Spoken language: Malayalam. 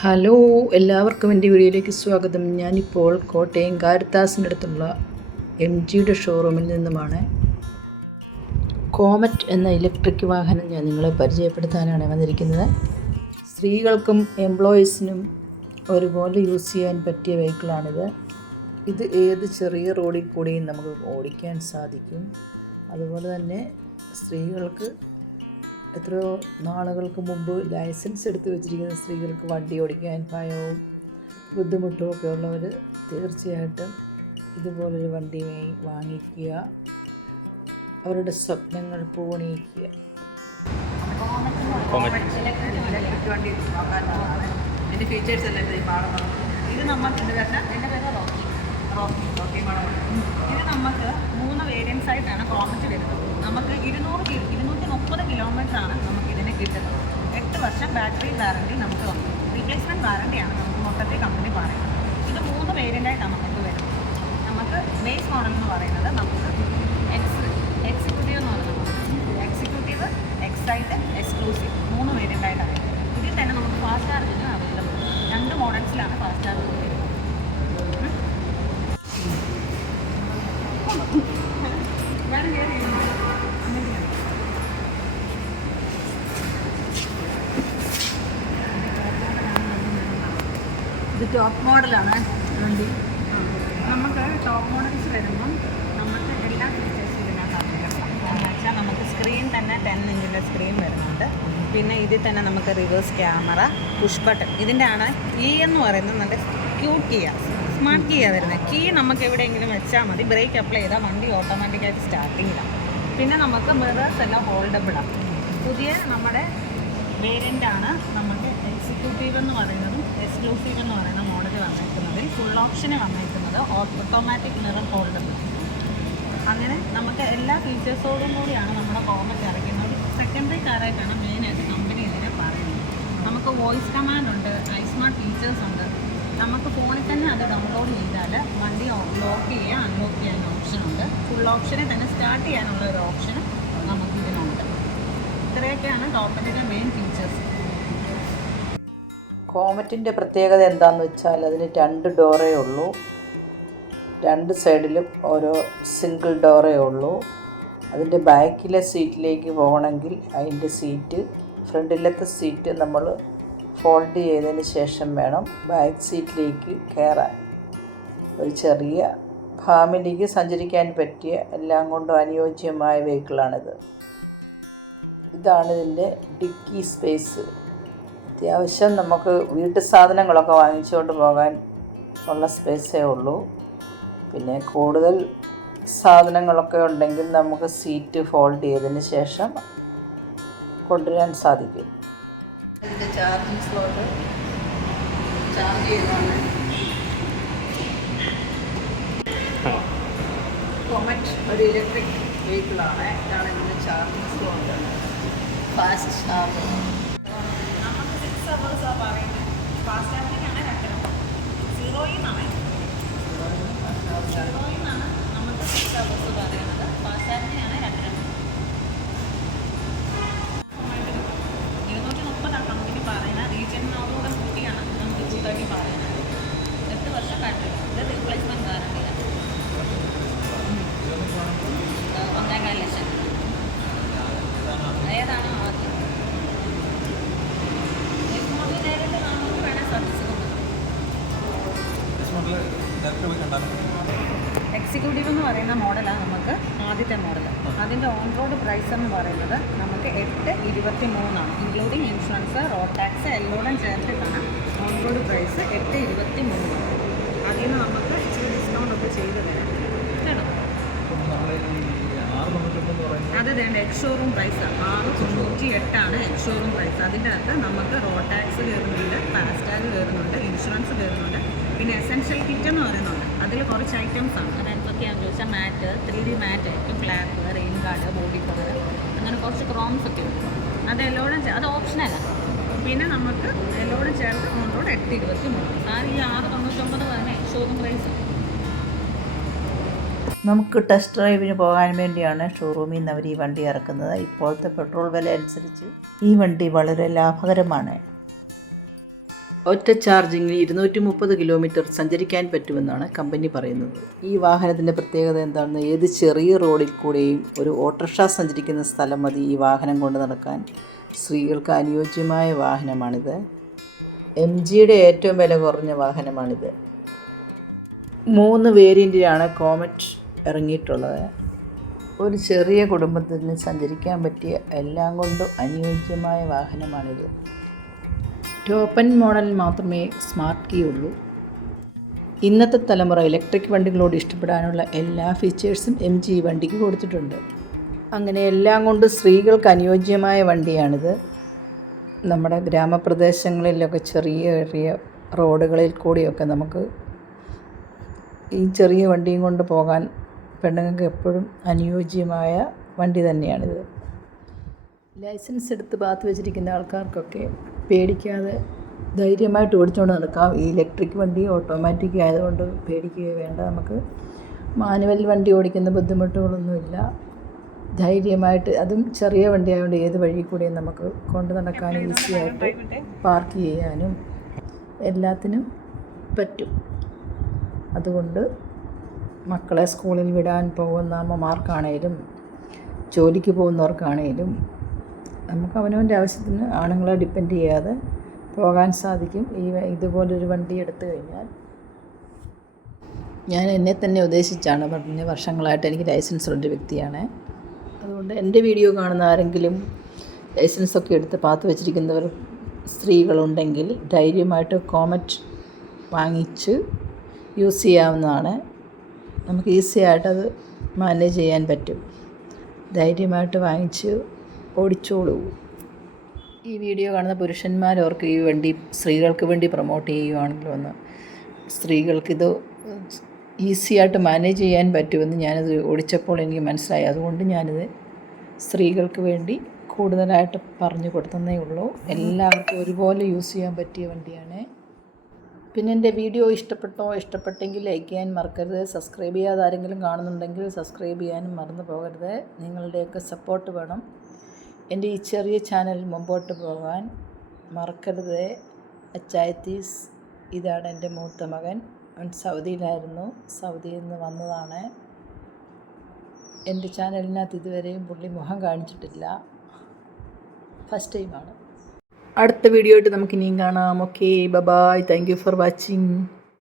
ഹലോ എല്ലാവർക്കും എന്റെ വീഡിയോയിലേക്ക് സ്വാഗതം. ഞാനിപ്പോൾ കോട്ടയം അടുത്തുള്ള എം ജിയുടെ ഷോറൂമിൽ നിന്നുമാണ്. കോമറ്റ് എന്ന ഇലക്ട്രിക് വാഹനം ഞാൻ നിങ്ങളെ പരിചയപ്പെടുത്താനാണ് വന്നിരിക്കുന്നത്. സ്ത്രീകൾക്കും എംപ്ലോയീസിനും ഒരുപോലെ യൂസ് ചെയ്യാൻ പറ്റിയ വെഹിക്കിളാണിത് ഇത് ഏത് ചെറിയ റോഡിൽ കൂടിയും നമുക്ക് ഓടിക്കാൻ സാധിക്കും. അതുപോലെ തന്നെ സ്ത്രീകൾക്ക് എത്രയോ നാളുകൾക്ക് മുമ്പ് ലൈസൻസ് എടുത്ത് വെച്ചിരിക്കുന്ന സ്ത്രീകൾക്ക് വണ്ടി ഓടിക്കാൻ ഭയവും ബുദ്ധിമുട്ടും ഒക്കെ ഉള്ളവർ തീർച്ചയായിട്ടും ഇതുപോലൊരു വണ്ടി വാങ്ങി- വാങ്ങിക്കുക. അവരുടെ സ്വപ്നങ്ങൾ പൂണിയിക്കുക ഇത് നമുക്ക് ഇത് വരുന്ന എന്റെ പേര് റോക്കി. റോക്കി. റോക്കി മോഡൽ ഇത് നമുക്ക് മൂന്ന് വേരിയൻസ് ആയിട്ടാണ് കോമറ്റ് വരുന്നത്. നമുക്ക് ഇരുന്നൂറ് ഇരുന്നൂറ്റി മുപ്പത് കിലോമീറ്റർ ആണ് നമുക്ക് ഇതിനെ കിട്ടുന്നത്. എട്ട് വർഷം ബാറ്ററി വാറണ്ടി നമുക്ക് ഉണ്ട് റീപ്ലേസ്മെന്റ് വാറണ്ടിയാണ് നമുക്ക് മൊത്തത്തിൽ കമ്പനി പറയുന്നത്. ഇത് മൂന്ന് വേരിയന്റ് ആയിട്ടാണ് നമുക്ക് വരുന്നത്. നമുക്ക് ബേസ് മോഡൽ എന്ന് പറയുന്നത് നമുക്ക് എക്സ് എക്സിക്യൂട്ടീവ് എന്ന് പറയുന്നത്. എക്സിക്യൂട്ടീവ് എക്സൈറ്റ് എക്സ്ക്ലൂസീവ് മൂന്ന് വേരിയന്റ് ടോപ്പ് മോഡലാണ് വണ്ടി നമുക്ക് ടോപ്പ് മോഡൽസ് വരുമ്പം നമുക്ക് എല്ലാ ഫീച്ചേഴ്സും ഇതിനകത്ത് എന്ന് വെച്ചാൽ നമുക്ക് സ്ക്രീൻ തന്നെ ടെൻ ഇഞ്ചിന്റെ സ്ക്രീൻ വരുന്നുണ്ട്. പിന്നെ ഇതിൽ തന്നെ നമുക്ക് റിവേഴ്സ് ക്യാമറ പുഷ് ബട്ടൺ ഇതിന്റെ ആണ് കീ എന്ന് പറയുന്നത് നല്ല ക്യൂട്ട് കീയ സ്മാർട്ട് കീയാണ് വരുന്നത്. കീ നമുക്ക് എവിടെയെങ്കിലും വെച്ചാൽ മതി. ബ്രേക്ക് അപ്ലൈ ചെയ്താൽ വണ്ടി ഓട്ടോമാറ്റിക്കായിട്ട് സ്റ്റാർട്ടിങ്ങിലാണ് പിന്നെ നമുക്ക് മിറേഴ്സ് എല്ലാം ഹോൾഡബിളാണ് പുതിയ നമ്മുടെ വേരിയന്റ് ആണ് നമുക്ക് എക്സിക്യൂട്ടീവ് എന്ന് പറയുന്നതും എക്സ്ക്ലൂസീവ് എന്ന് പറയുന്ന മോഡൽ വന്നേക്കുന്നതിൽ ഫുൾ ഓപ്ഷന് വന്നേക്കുന്നത് ഓട്ടോമാറ്റിക് മിറർ ഹോൾഡർ അങ്ങനെ നമുക്ക് എല്ലാ ഫീച്ചേഴ്സോടും കൂടിയാണ് നമ്മുടെ കോമറ്റ് ഇറക്കുന്നത്. സെക്കൻഡറി കാറായിട്ടാണ് മെയിനായിട്ട് കമ്പനി ഇതിനെ പറയുന്നത്. നമുക്ക് വോയിസ് കമാൻഡ് ഉണ്ട് ഐസ്മാർട്ട് ഫീച്ചേഴ്സ് ഉണ്ട്. നമുക്ക് ഫോണിൽ തന്നെ അത് ഡൗൺലോഡ് ചെയ്താൽ വണ്ടി ലോക്ക് ചെയ്യുക അൺലോക്ക് ചെയ്യാൻ ഓപ്ഷൻ ഉണ്ട്. ഫുൾ ഓപ്ഷനെ തന്നെ സ്റ്റാർട്ട് ചെയ്യാനുള്ള ഒരു ഇതിനുണ്ട് ഇത്രയൊക്കെയാണ് കോമറ്റിന്റെ മെയിൻ ഫീച്ചേഴ്സ് കോമറ്റിന്റെ പ്രത്യേകത എന്താണെന്ന് വെച്ചാൽ അതിന് രണ്ട് ഡോറേ ഉള്ളൂ. രണ്ട് സൈഡിലും ഓരോ സിംഗിൾ ഡോറേ ഉള്ളൂ. അതിന്റെ ബാക്കിലെ സീറ്റിലേക്ക് പോകണമെങ്കിൽ അതിന്റെ സീറ്റ് ഫ്രണ്ടിലത്തെ സീറ്റ് നമ്മൾ ഫോൾഡ് ചെയ്തതിന് ശേഷം വേണം ബാക്ക് സീറ്റിലേക്ക് കയറാൻ. ഒരു ചെറിയ ഫാമിലിക്ക് സഞ്ചരിക്കാൻ പറ്റിയ എല്ലാം കൊണ്ടും അനുയോജ്യമായ വെഹിക്കിളാണിത് ഇതാണ് ഇതിന്റെ ഡിക്കി സ്പേസ്. അത്യാവശ്യം നമുക്ക് വീട്ടു സാധനങ്ങളൊക്കെ വാങ്ങിച്ചുകൊണ്ട് പോകാൻ ഉള്ള സ്പേസേ ഉള്ളൂ. പിന്നെ കൂടുതൽ സാധനങ്ങളൊക്കെ ഉണ്ടെങ്കിൽ നമുക്ക് സീറ്റ് ഫോൾഡ് ചെയ്തതിന് ശേഷം കൊണ്ടുവരാൻ സാധിക്കും. ഇതിന്റെ ചാർജിങ് സ്ലോട്ട് ചാർജ് ചെയ്യുന്നതാണ് കൊമറ്റ് ഒരു ഇലക്ട്രിക് വെഹിക്കിളാണ്. ഇതാണ് ഇതിന്റെ ചാർജിങ് സ്ലോട്ട് ഫാസ്റ്റ് പറയുന്നത് ഫാസ്റ്റ് സീറോയിൽ നിന്നാണ് എക്സിക്യൂട്ടീവ് എന്ന് പറയുന്ന മോഡലാണ് നമുക്ക് ആദ്യത്തെ മോഡൽ അതിന്റെ ഓൺ റോഡ് പ്രൈസ് എന്ന് പറയുന്നത് നമുക്ക് എട്ട് ഇരുപത്തി മൂന്നാണ് ഇൻക്ലൂഡിങ് ഇൻഷുറൻസ് റോഡ് ടാക്സ് എല്ലോടും ചേർത്തിട്ടാണ് ഓൺ റോഡ് പ്രൈസ് എട്ട് ഇരുപത്തി മൂന്ന് അതിൽ നിന്ന് നമുക്ക് ഇച്ചിരി ഡിസ്കൗണ്ട് ഒക്കെ ചെയ്ത് തരാം. കേട്ടോ? അത് വേണ്ട എക്സ് ഷോറൂം പ്രൈസ് ആറ് തൊണ്ണൂറ്റി എട്ടാണ് എക്സ് ഷോറൂം പ്രൈസ് അതിന്റെ അകത്ത് നമുക്ക് റോഡ് ടാക്സ് കയറുന്നുണ്ട് ഫാസ്റ്റാഗ് കയറുന്നുണ്ട് ഇൻഷുറൻസ് കയറുന്നുണ്ട്. പിന്നെ എസെൻഷ്യൽ കിറ്റ് എന്ന് പറയുന്നുണ്ട്. അതിൽ കുറച്ച് ഐറ്റംസ് ആണ്. എന്തൊക്കെയാണെന്ന് ചോദിച്ചാൽ മാറ്റ് ത്രീ ഡി മാറ്റ് ആയിരിക്കും flap rain guard body colour അങ്ങനെ കുറച്ച് ക്രോംസ് ഒക്കെ ഉണ്ട്. അത് എല്ലോടും അത് ഓപ്ഷനല്ല പിന്നെ നമുക്ക് എല്ലോടും ചേർത്ത് റോഡ് എട്ട് ഇരുപത്തി മൂന്ന് ആ ഈ ആറ് തൊണ്ണൂറ്റൊമ്പത് പറഞ്ഞ ഷോറൂം പ്രൈസ് നമുക്ക് ടെസ്റ്റ് ഡ്രൈവിന് പോകാൻ വേണ്ടിയാണ് ഷോറൂമിൽ നിന്ന് അവർ ഈ വണ്ടി ഇറക്കുന്നത്. ഇപ്പോഴത്തെ പെട്രോൾ വില അനുസരിച്ച് ഈ വണ്ടി വളരെ ലാഭകരമാണ്. ഒറ്റ ചാർജിങ്ങിൽ ഇരുന്നൂറ്റി മുപ്പത് കിലോമീറ്റർ സഞ്ചരിക്കാൻ പറ്റുമെന്നാണ് കമ്പനി പറയുന്നത്. ഈ വാഹനത്തിന്റെ പ്രത്യേകത എന്താണെന്ന് ഏത് ചെറിയ റോഡിൽ കൂടെയും ഒരു ഓട്ടോറിക്ഷ സഞ്ചരിക്കുന്ന സ്ഥലം മതി ഈ വാഹനം കൊണ്ട് നടക്കാൻ. സ്ത്രീകൾക്ക് അനുയോജ്യമായ വാഹനമാണിത്. എം ജിയുടെ ഏറ്റവും വില കുറഞ്ഞ വാഹനമാണിത്. മൂന്ന് വേരിയന്റിലാണ് കോമറ്റ് ഇറങ്ങിയിട്ടുള്ളത്. ഒരു ചെറിയ കുടുംബത്തിന് സഞ്ചരിക്കാൻ പറ്റിയ എല്ലാം കൊണ്ടും അനുയോജ്യമായ വാഹനമാണിത്. ടോപ്പൻ മോഡൽ മാത്രമേ സ്മാർട്ട് കീ ഉള്ളൂ. ഇന്നത്തെ തലമുറ ഇലക്ട്രിക് വണ്ടികളോട് ഇഷ്ടപ്പെടാനുള്ള എല്ലാ ഫീച്ചേഴ്സും എം ജി വണ്ടിക്ക് കൊടുത്തിട്ടുണ്ട്. അങ്ങനെ എല്ലാം കൊണ്ട് സ്ത്രീകൾക്ക് അനുയോജ്യമായ വണ്ടിയാണിത്. നമ്മുടെ ഗ്രാമപ്രദേശങ്ങളിലൊക്കെ ചെറിയ ചെറിയ റോഡുകളിൽ കൂടിയൊക്കെ നമുക്ക് ഈ ചെറിയ വണ്ടിയും കൊണ്ട് പോകാൻ പെണ്ണുങ്ങൾക്ക് എപ്പോഴും അനുയോജ്യമായ വണ്ടി തന്നെയാണിത്. ലൈസൻസ് എടുത്ത് പാത്ത് വെച്ചിരിക്കുന്ന ആൾക്കാർക്കൊക്കെ പേടിക്കാതെ ധൈര്യമായിട്ട് ഓടിച്ചുകൊണ്ട് നടക്കാം. ഈ ഇലക്ട്രിക് വണ്ടി ഓട്ടോമാറ്റിക് ആയതുകൊണ്ട് പേടിക്കുകയോ വേണ്ട. നമുക്ക് മാനുവൽ വണ്ടി ഓടിക്കുന്ന ബുദ്ധിമുട്ടുകളൊന്നുമില്ല. ധൈര്യമായിട്ട് അതും ചെറിയ വണ്ടി ആയതുകൊണ്ട് ഏത് വഴി കൂടെയും നമുക്ക് കൊണ്ട് നടക്കാൻ ഈസി ആയിട്ട് പാർക്ക് ചെയ്യാനും എല്ലാത്തിനും പറ്റും. അതുകൊണ്ട് മക്കളെ സ്കൂളിൽ വിടാൻ പോകുന്ന അമ്മമാർക്കാണേലും ജോലിക്ക് പോകുന്നവർക്കാണേലും നമുക്ക് അവനവന്റെ ആവശ്യത്തിന് ആണുങ്ങളെ ഡിപ്പെൻഡ് ചെയ്യാതെ പോകാൻ സാധിക്കും. ഈ ഇതുപോലൊരു വണ്ടി എടുത്തു കഴിഞ്ഞാൽ. ഞാൻ എന്നെ തന്നെ ഉദ്ദേശിച്ചാണ് പറഞ്ഞ വർഷങ്ങളായിട്ട് എനിക്ക് ലൈസൻസ് ഉള്ളൊരു വ്യക്തിയാണ്. അതുകൊണ്ട് എന്റെ വീഡിയോ കാണുന്ന ആരെങ്കിലും ലൈസൻസൊക്കെ എടുത്ത് പാത്ത് വെച്ചിരിക്കുന്നവർ സ്ത്രീകളുണ്ടെങ്കിൽ ധൈര്യമായിട്ട് കോമറ്റ് വാങ്ങിച്ച് യൂസ് ചെയ്യാവുന്നതാണ്. നമുക്ക് ഈസി ആയിട്ടത് മാനേജ് ചെയ്യാൻ പറ്റും. ധൈര്യമായിട്ട് വാങ്ങിച്ച് ഓടിച്ചോളൂ. ഈ വീഡിയോ കാണുന്ന പുരുഷന്മാരവർക്ക് ഈ വണ്ടി സ്ത്രീകൾക്ക് വേണ്ടി പ്രൊമോട്ട് ചെയ്യുകയാണെങ്കിലും ഒന്ന് സ്ത്രീകൾക്കിത് ഈസിയായിട്ട് മാനേജ് ചെയ്യാൻ പറ്റുമെന്ന് ഞാനത് ഓടിച്ചപ്പോൾ എനിക്ക് മനസ്സിലായി. അതുകൊണ്ട് ഞാനിത് സ്ത്രീകൾക്ക് വേണ്ടി കൂടുതലായിട്ട് പറഞ്ഞു കൊടുത്തതേ ഉള്ളൂ. എല്ലാവർക്കും ഒരുപോലെ യൂസ് ചെയ്യാൻ പറ്റിയ വണ്ടിയാണ്. പിന്നെ എന്റെ വീഡിയോ ഇഷ്ടപ്പെട്ടോ ഇഷ്ടപ്പെട്ടെങ്കിൽ ലൈക്ക് ചെയ്യാൻ മറക്കരുത്. സബ്സ്ക്രൈബ് ചെയ്യാതെ ആരെങ്കിലും കാണുന്നുണ്ടെങ്കിൽ സബ്സ്ക്രൈബ് ചെയ്യാനും മറന്നു പോകരുത്. നിങ്ങളുടെയൊക്കെ സപ്പോർട്ട് വേണം. എന്റെ ഈ ചെറിയ ചാനൽ മുമ്പോട്ട് പോകാൻ മറക്കരുത്. അച്ചായത്തീസ് ഇതാണ് എന്റെ മൂത്ത മകൻ. അവൻ സൗദിയിലായിരുന്നു. സൗദിയിൽ നിന്ന് വന്നതാണ്. എന്റെ ചാനലിനകത്ത് ഇതുവരെയും പുള്ളി മുഖം കാണിച്ചിട്ടില്ല. ഫസ്റ്റ് ടൈമാണ് അടുത്ത വീഡിയോ ആയിട്ട് നമുക്ക് ഇനിയും കാണാം. Okay bye bye thank you for watching